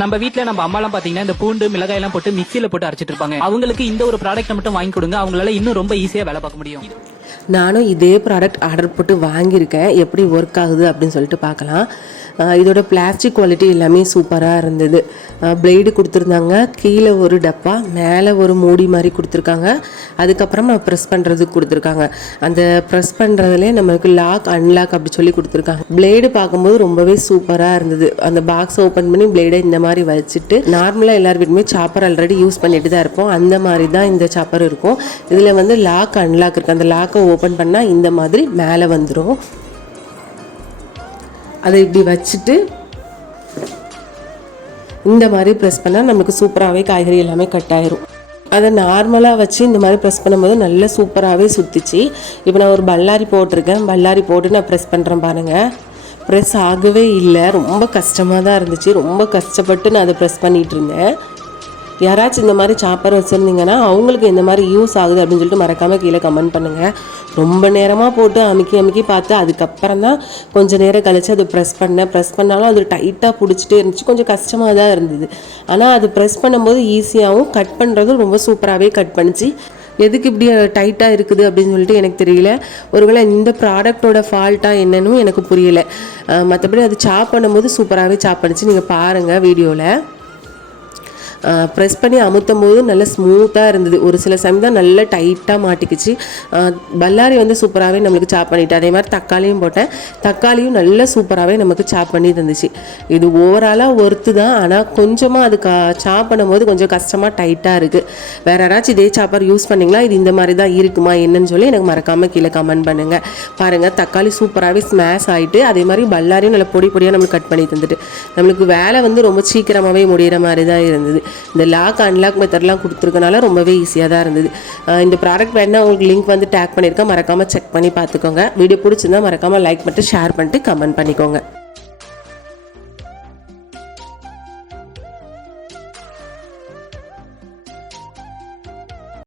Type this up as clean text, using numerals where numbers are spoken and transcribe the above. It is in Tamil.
நம்ம வீட்ல நம்ம அம்மாலாம் பாத்தீங்கன்னா இந்த பூண்டு மிளகாய் எல்லாம் போட்டு மிக்சியில போட்டு அரைச்சிட்டு இருப்பாங்க. அவங்களுக்கு இந்த ஒரு ப்ராடக்ட் மட்டும் வாங்கி கொடுங்க, அவங்களால இன்னும் ரொம்ப ஈஸியா வேலை பார்க்க முடியும். நானும் இதே ப்ராடக்ட் ஆர்டர் போட்டு வாங்கியிருக்கேன். எப்படி ஒர்க் ஆகுது அப்படின்னு சொல்லிட்டு பார்க்கலாம். இதோட பிளாஸ்டிக் குவாலிட்டி எல்லாமே சூப்பராக இருந்தது. பிளேடு கொடுத்துருந்தாங்க, கீழே ஒரு டப்பா, மேலே ஒரு மூடி மாதிரி கொடுத்துருக்காங்க. அதுக்கப்புறம் நம்ம ப்ரெஸ் பண்ணுறதுக்கு கொடுத்துருக்காங்க. அந்த ப்ரெஸ் பண்ணுறதுலே நம்மளுக்கு லாக் அன்லாக் அப்படி சொல்லி கொடுத்துருக்காங்க. பிளேடு பார்க்கும்போது ரொம்பவே சூப்பராக இருந்தது. அந்த பாக்ஸ் ஓப்பன் பண்ணி பிளேடை இந்த மாதிரி வச்சுட்டு, நார்மலாக எல்லார் வீட்டுமே சாப்பர் ஆல்ரெடி யூஸ் பண்ணிட்டு தான் இருப்போம், அந்த மாதிரி தான் இந்த சாப்பர் இருக்கும். இதில் வந்து லாக் அன்லாக் இருக்குது. அந்த லாக்கை ஓப்பன் பண்ணால் இந்த மாதிரி மேலே வந்துடும். அதை இப்படி வச்சுட்டு இந்த மாதிரி ப்ரெஸ் பண்ணால் நமக்கு சூப்பராகவே காய்கறி எல்லாமே கட் ஆயிரும். அதை நார்மலாக வச்சு இந்த மாதிரி ப்ரெஸ் பண்ணும்போது நல்லா சூப்பராகவே சுற்றிச்சு. இப்போ நான் ஒரு பல்லாரி போட்டிருக்கேன். பல்லாரி போட்டு நான் ப்ரெஸ் பண்ணுறேன் பாருங்கள். ப்ரெஸ் ஆகவே இல்லை, ரொம்ப கஷ்டமாக தான் இருந்துச்சு. ரொம்ப கஷ்டப்பட்டு நான் அதை ப்ரெஸ் பண்ணிகிட்டு இருந்தேன். யாராச்சும் இந்த மாதிரி சாப்பர் வச்சுருந்தீங்கன்னா அவங்களுக்கு இந்த மாதிரி யூஸ் ஆகுது அப்படின்னு சொல்லிட்டு மறக்காமல் கீழே கமெண்ட் பண்ணுங்கள். ரொம்ப நேரமாக போட்டு அமுக்கி பார்த்து அதுக்கப்புறம் தான் கொஞ்சம் நேரம் கழித்து அதை ப்ரெஸ் பண்ணாலும் அது டைட்டாக பிடிச்சிட்டே இருந்துச்சு. கொஞ்சம் கஷ்டமாக தான் இருந்தது. ஆனால் அது ப்ரெஸ் பண்ணும்போது ஈஸியாகவும் கட் பண்ணுறதும் ரொம்ப சூப்பராகவே கட் பண்ணிச்சு. எதுக்கு இப்படி டைட்டாக இருக்குது அப்படின்னு சொல்லிட்டு எனக்கு தெரியல. ஒருவேளை இந்த ப்ராடக்டோட ஃபால்ட்டாக என்னன்னு எனக்கு புரியலை. மற்றபடி அது சாப் பண்ணும்போது சூப்பராகவே சாப் பண்ணிச்சு. நீங்கள் பாருங்கள் வீடியோவில். ப்ரெஸ் பண்ணி அமுத்தும் போது நல்லா ஸ்மூத்தாக இருந்தது. ஒரு சில சமயம் தான் நல்லா டைட்டாக மாட்டிக்கிச்சு. பல்லாரி வந்து சூப்பராகவே நம்மளுக்கு சாப் பண்ணிவிட்டு, அதே மாதிரி தக்காளியும் போட்டேன். தக்காளியும் நல்லா சூப்பராகவே நமக்கு சாப் பண்ணி தந்துச்சு. இது ஓவராலாக ஒர்த்து தான். ஆனால் கொஞ்சமாக அது சாப் பண்ணும்போது கொஞ்சம் கஷ்டமாக டைட்டாக இருக்குது. வேறு யாராச்சும் இதே சாப்பர் யூஸ் பண்ணிங்களா, இது இந்த மாதிரி தான் இருக்குமா என்னன்னு சொல்லி எனக்கு மறக்காமல் கீழே கமெண்ட் பண்ணுங்கள். பாருங்கள், தக்காளி சூப்பராகவே ஸ்மாஷ் ஆகிட்டு, அதே மாதிரி பல்லாரியும் நல்லா பொடியாக நம்மளுக்கு கட் பண்ணி தந்துட்டு நம்மளுக்கு வேலை வந்து ரொம்ப சீக்கிரமாகவே முடிகிற மாதிரி தான் இருந்தது. இந்த லாக் அன்லாக் மெத்தட்லாம் கொடுத்துருக்கனால ரொம்பவே ஈஸியாக தான் இருந்தது. இந்த ப்ராடக்ட் வேணால் உங்களுக்கு லிங்க் வந்து டேக் பண்ணியிருக்கேன், மறக்காமல் செக் பண்ணி பார்த்துக்கோங்க. வீடியோ பிடிச்சிருந்தா மறக்காமல் லைக் பண்ணிட்டு ஷேர் பண்ணிட்டு கமெண்ட் பண்ணிக்கோங்க.